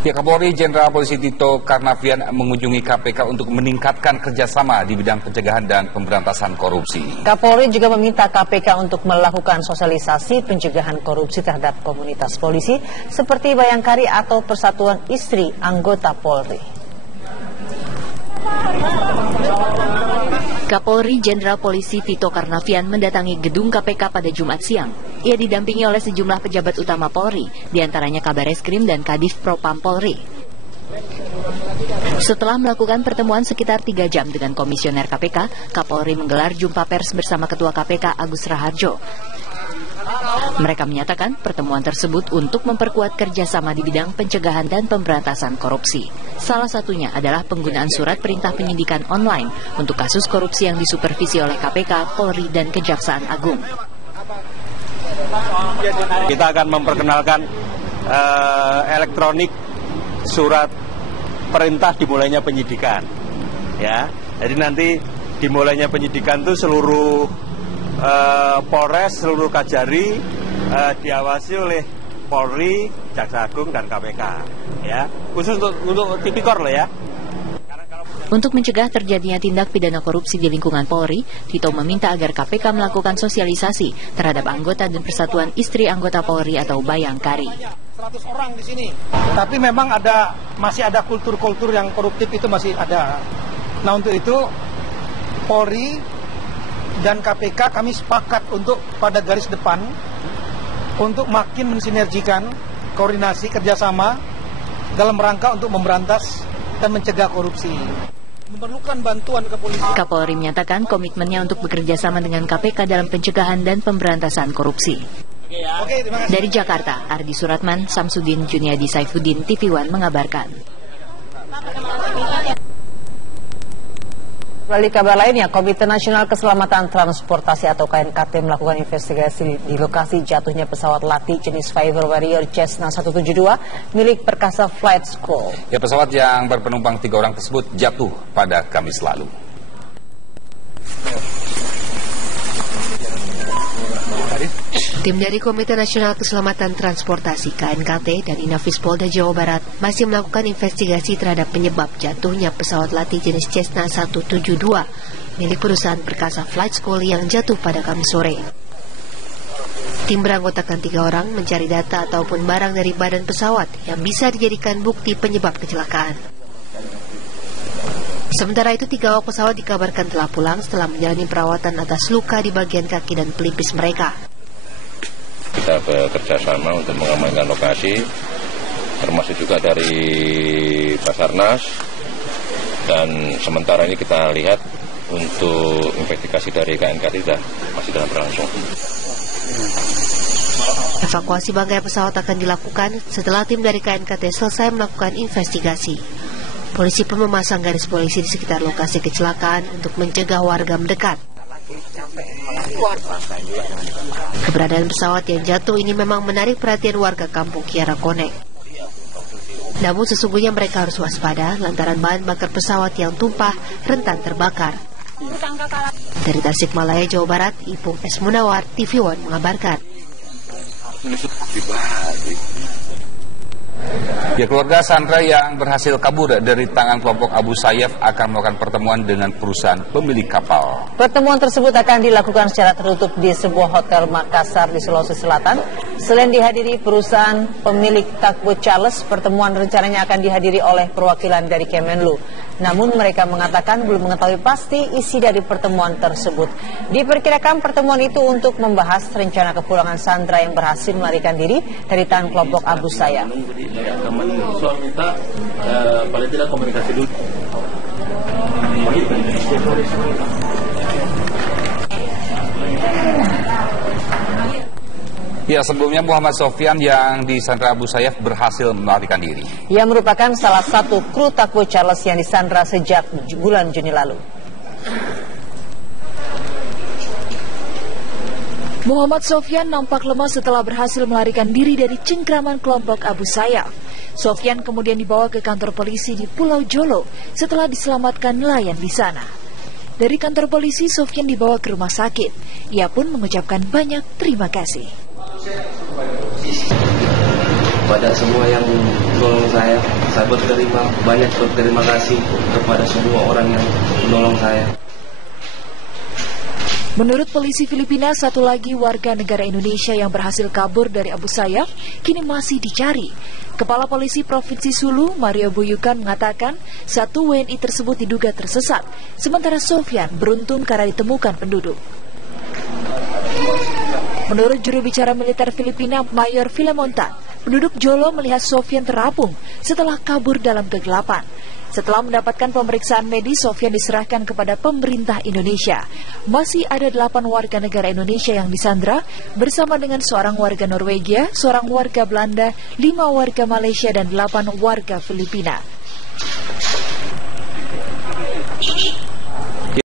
Ya, Kapolri Jenderal Polisi Tito Karnavian mengunjungi KPK untuk meningkatkan kerjasama di bidang pencegahan dan pemberantasan korupsi. Kapolri juga meminta KPK untuk melakukan sosialisasi pencegahan korupsi terhadap komunitas polisi seperti Bayangkari atau Persatuan Istri Anggota Polri. Kapolri Jenderal Polisi Tito Karnavian mendatangi gedung KPK pada Jumat siang. Ia didampingi oleh sejumlah pejabat utama Polri, diantaranya Kabar Eskrim dan Kadif Propam Polri. Setelah melakukan pertemuan sekitar 3 jam dengan Komisioner KPK, Kapolri menggelar jumpa pers bersama Ketua KPK Agus Raharjo. Mereka menyatakan pertemuan tersebut untuk memperkuat kerjasama di bidang pencegahan dan pemberantasan korupsi. Salah satunya adalah penggunaan surat perintah penyidikan online untuk kasus korupsi yang disupervisi oleh KPK, Polri, dan Kejaksaan Agung. Kita akan memperkenalkan elektronik surat perintah dimulainya penyidikan. Ya, jadi nanti dimulainya penyidikan itu seluruh Polres, seluruh Kajari diawasi oleh Polri, Jaksa Agung, dan KPK. Ya, khusus untuk tipikor loh ya. Untuk mencegah terjadinya tindak pidana korupsi di lingkungan Polri, Tito meminta agar KPK melakukan sosialisasi terhadap anggota dan Persatuan Istri Anggota Polri atau Bayangkari. 100 orang di sini. Tapi memang masih ada kultur-kultur yang koruptif itu masih ada. Nah, untuk itu Polri dan KPK kami sepakat untuk pada garis depan untuk makin mensinergikan koordinasi kerjasama dalam rangka untuk memberantas dan mencegah korupsi. Memerlukan bantuan kepolisian. Kapolri menyatakan komitmennya untuk bekerja sama dengan KPK dalam pencegahan dan pemberantasan korupsi. Oke, terima kasih. Dari Jakarta, Ardi Suratman, Samsudin Juniadi Saifuddin, TV One mengabarkan. Beralih kabar lainnya, Komite Nasional Keselamatan Transportasi atau KNKT melakukan investigasi di lokasi jatuhnya pesawat latih jenis Fighter Warrior Cessna 172 milik Perkasa Flight School. Ya, pesawat yang berpenumpang 3 orang tersebut jatuh pada Kamis lalu. Tim dari Komite Nasional Keselamatan Transportasi KNKT dan Inafis Polda Jawa Barat masih melakukan investigasi terhadap penyebab jatuhnya pesawat latih jenis Cessna 172 milik perusahaan Perkasa Flight School yang jatuh pada Kamis sore. Tim beranggotakan 3 orang mencari data ataupun barang dari badan pesawat yang bisa dijadikan bukti penyebab kecelakaan. Sementara itu 3 awak pesawat dikabarkan telah pulang setelah menjalani perawatan atas luka di bagian kaki dan pelipis mereka. Kita bekerja sama untuk mengamankan lokasi, termasuk juga dari Basarnas, dan sementara ini kita lihat untuk investigasi dari KNKT masih dalam berlangsung. Evakuasi bangkai pesawat akan dilakukan setelah tim dari KNKT selesai melakukan investigasi. Polisi pun memasang garis polisi di sekitar lokasi kecelakaan untuk mencegah warga mendekat. Keberadaan pesawat yang jatuh ini memang menarik perhatian warga kampung Kiara Konek. Namun sesungguhnya mereka harus waspada lantaran bahan bakar pesawat yang tumpah rentan terbakar. Dari Tasikmalaya, Jawa Barat, Ipung S. Munawar, TV One mengabarkan. Ya, keluarga Sandra yang berhasil kabur dari tangan kelompok Abu Sayyaf akan melakukan pertemuan dengan perusahaan pemilik kapal. Pertemuan tersebut akan dilakukan secara tertutup di sebuah hotel Makassar di Sulawesi Selatan. Selain dihadiri perusahaan pemilik Takwo Charles, pertemuan rencananya akan dihadiri oleh perwakilan dari Kemenlu. Namun mereka mengatakan belum mengetahui pasti isi dari pertemuan tersebut. Diperkirakan pertemuan itu untuk membahas rencana kepulangan Sandra yang berhasil melarikan diri dari tangan kelompok Abu Sayyaf. Soal minta paling tidak komunikasi dulu. Ya, sebelumnya Muhammad Sofyan yang disandra Abu Sayyaf berhasil melarikan diri. Ia merupakan salah satu kru Takwo Charles yang disandra sejak bulan Juni lalu. Muhammad Sofyan nampak lemah setelah berhasil melarikan diri dari cengkraman kelompok Abu Sayyaf. Sofyan kemudian dibawa ke kantor polisi di Pulau Jolo setelah diselamatkan nelayan di sana. Dari kantor polisi, Sofyan dibawa ke rumah sakit. Ia pun mengucapkan banyak terima kasih. Pada semua yang menolong saya berterima kasih kepada semua orang yang menolong saya. Menurut polisi Filipina, satu lagi warga negara Indonesia yang berhasil kabur dari Abu Sayyaf kini masih dicari. Kepala Polisi Provinsi Sulu, Mario Buyukan, mengatakan satu WNI tersebut diduga tersesat, sementara Sofyan beruntung karena ditemukan penduduk. Menurut juru bicara militer Filipina, Mayor Filemontan, penduduk Jolo melihat Sofyan terapung setelah kabur dalam kegelapan. Setelah mendapatkan pemeriksaan medis, Sofyan diserahkan kepada pemerintah Indonesia. Masih ada 8 warga negara Indonesia yang disandra bersama dengan seorang warga Norwegia, seorang warga Belanda, 5 warga Malaysia, dan 8 warga Filipina.